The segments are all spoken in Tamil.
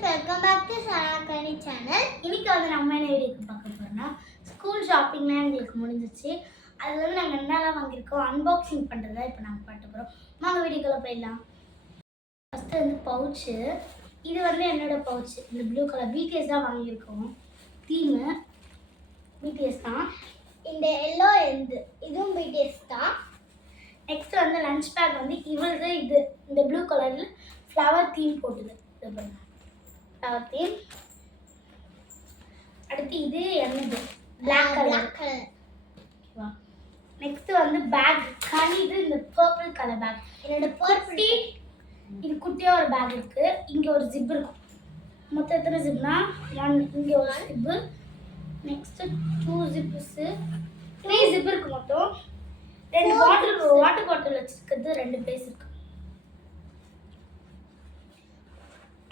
friends, welcome back to Sarakani channel. இன்னைக்கு வந்து நம்ம என்ன வீடியோ பார்க்க போறோம்னா ஸ்கூல் ஷாப்பிங்லாம் எங்களுக்கு முடிஞ்சிச்சு. அதுல வந்து நாங்க என்னலாம் வாங்கியிருக்கோம் அன்பாக்சிங் பண்றதா இப்போ நாங்க பார்க்க போறோம். வாங்க வீடியோக்குள்ள போயிடலாம். ஃபர்ஸ்ட் வந்து பவுச். இது வந்து என்னோட பவுச். இந்த ப்ளூ கலர் BTS தான் வாங்கியிருக்கோம். தீம் BTS தான். இந்த yellow இதுவும் BTS தான். நெக்ஸ்ட் வந்து லஞ்ச் பேக் வந்து இவளுது இது இந்த ப்ளூ கலர்ல ஃப்ளவர் தீம் போட்டுது. Flower theme. அடுத்து இது என்னது Black கலர். ஓகேவா. நெக்ஸ்ட் வந்து பேக் கனிது இந்த பர்பிள் கலர் பேக். என்னோட பர்பிள் இது குட்டியா ஒரு பேக் இருக்கு. இங்க ஒரு ஜிப் இருக்கும். மொத்தம் எத்தனை ஜிப்னா 1 இங்க ஒரு ஜிப். நெக்ஸ்ட் 2 ஜிப்ஸ் 3 ஜிப் இருக்கு மொத்தம். ரெண்டு வாட்டர் பாட்டில் வச்சிருக்கிறது 2 பிளேஸ் இருக்கு.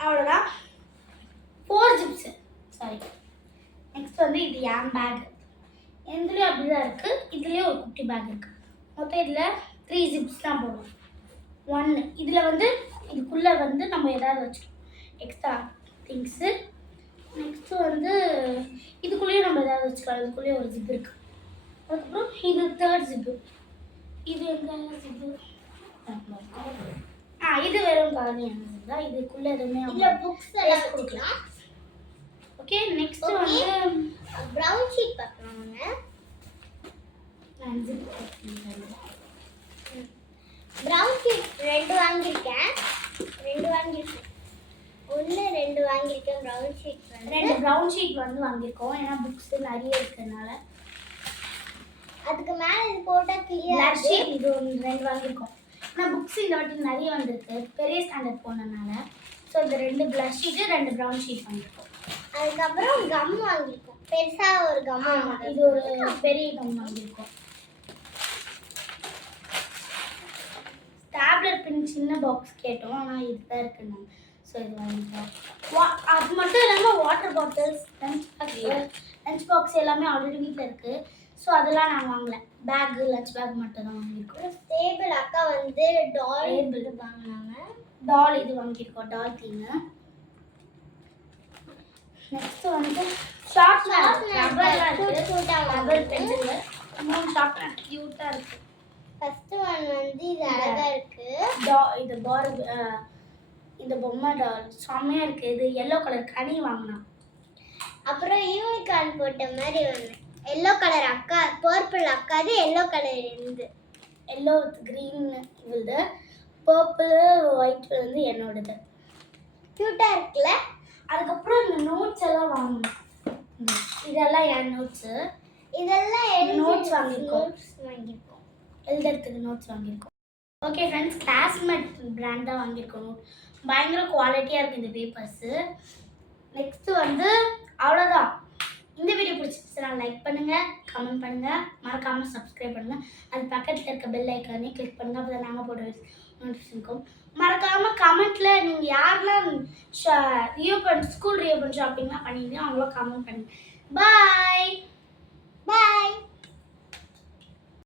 அவ்வளோதான் 4 ஜிப்ஸ். சாரி. நெக்ஸ்ட் வந்து இது என் பேக். எதுலேயும் அப்படிதான் இருக்கு. இதுலேயும் ஒரு குட்டி பேக் இருக்கு. மொத்தம் இதில் 3 ஜிப்ஸ் தான் போடும். 1 இதில் வந்து இதுக்குள்ளே வந்து நம்ம ஏதாவது வச்சுக்கணும் எக்ஸ்ட்ரா திங்ஸு. நெக்ஸ்ட்டு வந்து இதுக்குள்ளேயும் நம்ம ஏதாவது வச்சுக்கலாம். இதுக்குள்ளேயும் ஒரு ஜிப் இருக்கு. அதுக்கப்புறம் இது 3rd ஜிப்பு. இது எங்க ஜிப்பு? இது வெறும் காலியான தான். இதுக்குள்ள எதுவுமே இல்ல. புக்ஸ் எல்லாம் கொடுக்கலாம். ஓகே. நெக்ஸ்ட் வந்து பிரவுன் ஷீட் பார்க்கலாம்ங்க. நான் ஜிப் பிரவுன் ஷீட் 2 வாங்கியிருக்கேன். 2 வாங்கியிருக்கேன். 2 வாங்கியிருக்கேன். பிரவுன் ஷீட் 2 பிரவுன் ஷீட் வந்து வாங்கியிருக்கோம். ஏன்னா புக்ஸ் நிறைய இருக்கிறதுனால. அதுக்கு மேலே இது போட்டால் கிளியர் ஷீட் இது 2 வாங்கியிருக்கோம். ஆனால் புக்ஸ் இந்த வாட்டி நிறைய வந்திருக்கு பெரிய ஸ்டாண்டர்ட் போனதுனால. ஸோ இந்த 2 பிளஷ் ஷீட்டு 2 ப்ரௌன் ஷீட் வாங்கியிருக்கோம். அதுக்கப்புறம் கம் வாங்கியிருக்கோம். பெருசாக ஒரு கம். இது ஒரு பெரிய கம் வாங்கியிருக்கோம். டேப்லெட் பின் சின்ன பாக்ஸ் கேட்டோம். ஆனால் இதுதான் இருக்குன்னு. ஸோ இது வாங்கியிருக்கோம். அது மட்டும் இல்லாமல் வாட்டர் பாட்டில்ஸ் லஞ்ச் பாக்ஸ் எல்லாமே ஆல்ரெடி வீட்டில் இருக்குது. ஸோ அதெல்லாம் நான் வாங்கலை. பேக்கு லஞ்ச் பேக் மட்டும் தான் வாங்கியிருக்கோம். ஸ்டேபிள் அக்கா வந்து டால் வாங்கினாங்க. டால் இது வாங்கியிருக்கோம். டால் தீங்க. நெக்ஸ்ட் வந்து ஷார்ட் ரப்பர் பென்சில் 3 ஷார்ப்னர் க்யூட்டாக இருக்குது. ஃபர்ஸ்ட் ஒன் வந்து இது அழகாக இருக்குது. இது இந்த பொம்மை டால் செம்மையாக இருக்குது. இது எல்லோ கலர் கனி வாங்கினோம். அப்புறம் யூனிகார்ன் போட்ட மாதிரி ஒன்று எல்லோ கலர் அக்கா பர்பிள் அக்காது எல்லோ கலர் இருந்து எல்லோ வித் க்ரீன் இவளுது. பர்பிள் ஒயிட் வந்து என்னோடது. க்யூட்டாக இருக்குல்ல. அதுக்கப்புறம் இந்த நோட்ஸ் எல்லாம் வாங்கணும். இதெல்லாம் என் நோட்ஸு. இதெல்லாம் நோட்ஸ் வாங்கியிருக்கோம். எழுதுறதுக்கு நோட்ஸ் வாங்கியிருக்கோம். ஓகே ஃப்ரெண்ட்ஸ், கிளாஸ்மேட் பிராண்ட் தான் வாங்கியிருக்கோம். பயங்கர குவாலிட்டியாக இருக்குது இந்த பேப்பர்ஸு. நெக்ஸ்ட்டு வந்து அவ்வளோதான். இந்த வீடியோ பிடிச்சிருச்சுன்னா லைக் பண்ணுங்கள், கமெண்ட் பண்ணுங்கள், மறக்காமல் சப்ஸ்கிரைப் பண்ணுங்கள். அது பக்கத்தில் இருக்க பெல் ஐக்கானே கிளிக் பண்ணுங்கள். அப்போ தான் நாங்கள் போட நோட்டிஃபிகேஷன் இருக்கும். மறக்காமல் கமெண்ட்டில் நீங்கள் யாரெல்லாம் ஸ்கூல் ரீஓப்பன் ஷாப்பிங்லாம் பண்ணியிருந்தீங்க அவங்கள கமெண்ட் பண்ணுங்கள். பாய்.